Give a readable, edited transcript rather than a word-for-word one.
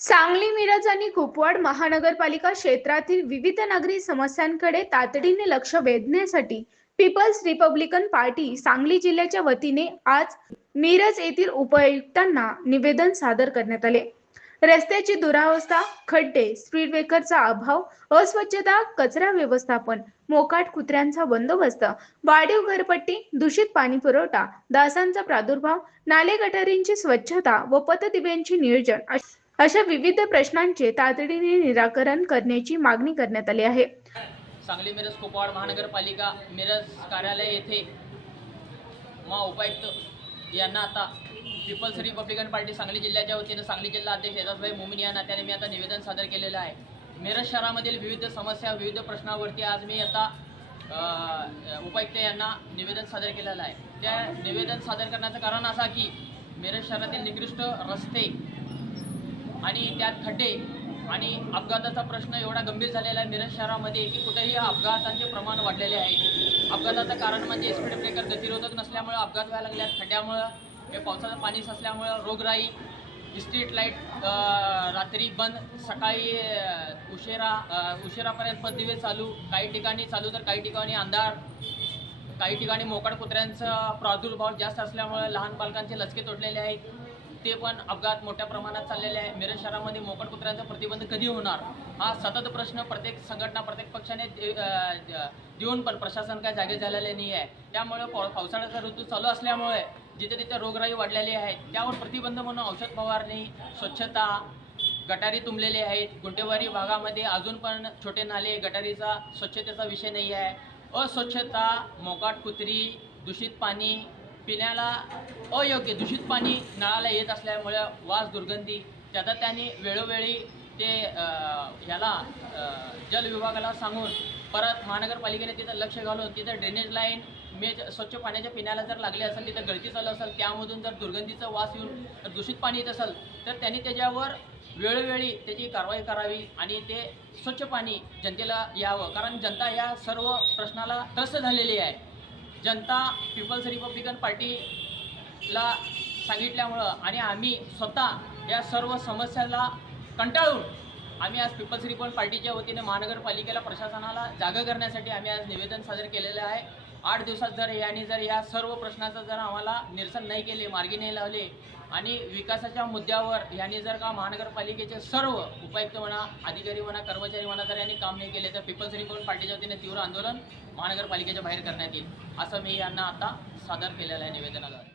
सांगली, मिरज आणि कुपवाड महानगरपालिका क्षेत्रातील विविध नागरी समस्यांकडे तातडीने लक्ष वेधण्यासाठी पीपल्स रिपब्लिकन पार्टी सांगली जिल्ह्याच्या वतीने आज मिरज येथील उपायुक्तांना निवेदन सादर करण्यात आले। रस्त्याची दुरावस्था, खड्डे, स्पीड ब्रेकरचा अभाव, अस्वच्छता, कचरा व्यवस्थापन, मोकाट कुत्र्यांचा बंदोबस्त, वाढीव घरपट्टी, दूषित पाणी पुरवठा, डासांचा प्रादुर्भाव, नाले गटारींची स्वच्छता व पथदिव्यांचे नियोजन अशा विविध प्रश्नांचे तातडीने निराकरण करण्याची मागणी करण्यात आली आहे। सांगली मिरज कुपवाड महानगरपालिका मिरज कार्यालय येथे उपायुक्त यांना आता पीपल्स रिपब्लिकन पार्टी सांगली जिल्ह्याच्या वतीने सांगली जिल्हा अध्यक्ष एजाजभाई मोमीन या नात्याने मी आता निवेदन सादर केलेलं आहे। मिरज शहरामधील विविध समस्या, विविध प्रश्नावरती आज मी आता उपायुक्त यांना निवेदन सादर केलेलं आहे। त्या निवेदन सादर करण्याचं कारण असा की मिरज शहरातील निकृष्ट रस्ते आणि त्यात खड्डे आणि अपघाताचा प्रश्न एवढा गंभीर झालेला आहे मिरज शहरामध्ये की कुठेही अपघातांचे प्रमाण वाढलेले आहे। अपघाताचं कारण म्हणजे स्पीड ब्रेकर गतिरोधक नसल्यामुळे अपघात व्हायला लागल्यात, खड्ड्यामुळं, हे पावसाचं पाणी साचल्यामुळं रोगराई, स्ट्रीट लाईट रात्री बंद, सकाळी उशिरापर्यंत पथदिवे चालू, काही ठिकाणी चालू तर काही ठिकाणी अंधार, काही ठिकाणी मोकाट कुत्र्यांचा प्रादुर्भाव जास्त असल्यामुळे लहान बालकांचे लचके तोडलेले आहेत, ते पण अपघात मोठ्या प्रमाणात चाललेले आहे। मिरज शहरामध्ये मोकाट कुत्र्यांचा प्रतिबंध कधी होणार हा सतत प्रश्न प्रत्येक संघटना, प्रत्येक पक्षाने देऊन पण प्रशासन काय जागे झालेले नाही आहे। त्यामुळे पावसाळ्याचा ऋतू चालू असल्यामुळे जिथे तिथे रोगराई वाढलेली आहे, त्यावर प्रतिबंध म्हणून औषध फवारणी, स्वच्छता, गटारी तुंबलेले आहेत, गुंटेवारी भागामध्ये अजून पण छोटे नाले, गटारीचा स्वच्छतेचा विषय नाही आहे, अस्वच्छता, मोकाट कुत्री, दूषित पाणी, पिण्याला अयोग्य दूषित पाणी नळाला येत असल्यामुळे वास, दुर्गंधी, त्यात त्यांनी वेळोवेळी ते जल विभागाला सांगून परत महानगरपालिकेने तिथं लक्ष घालून तिथं ड्रेनेज लाईन स्वच्छ पाण्याच्या पिण्याला जर लागले असेल, तिथं गळती चालू असेल, त्यामधून जर दुर्गंधीचा वास येऊन दूषित पाणी येत असेल तर त्यांनी त्याच्यावर वेळोवेळी त्याची कारवाई करावी आणि ते स्वच्छ पाणी जनतेला यावं। कारण जनता या सर्व प्रश्नाला त्रस्त झालेली आहे। जनता पीपल्स रिपब्लिकन पार्टीला सांगितल्यामुळं आणि आम्ही स्वतः या सर्व समस्याला कंटाळून आम्ही आज पीपल्स रिपब्लिकन पार्टीच्या वतीने महानगरपालिकेला, प्रशासनाला जागा करण्यासाठी आम्ही आज निवेदन सादर केलेलं आहे। 8 दिवसात जर या सर्व प्रश्नाचं जर आम्हाला निरसन नाही केले, मार्गी नाही लावले आणि विकासाच्या मुद्द्यावर यांनी जर का महानगरपालिकेचे सर्व उपायुक्त म्हणा, अधिकारी म्हणा, कर्मचारी म्हणा जर यांनी काम नाही केले तर पीपल्स रिपब्लिकन पार्टीच्या वतीने तीव्र आंदोलन महानगरपालिकेच्या बाहेर करण्यात येईल, असं मी यांना आता सादर केलेलं आहे निवेदनाद्वारे।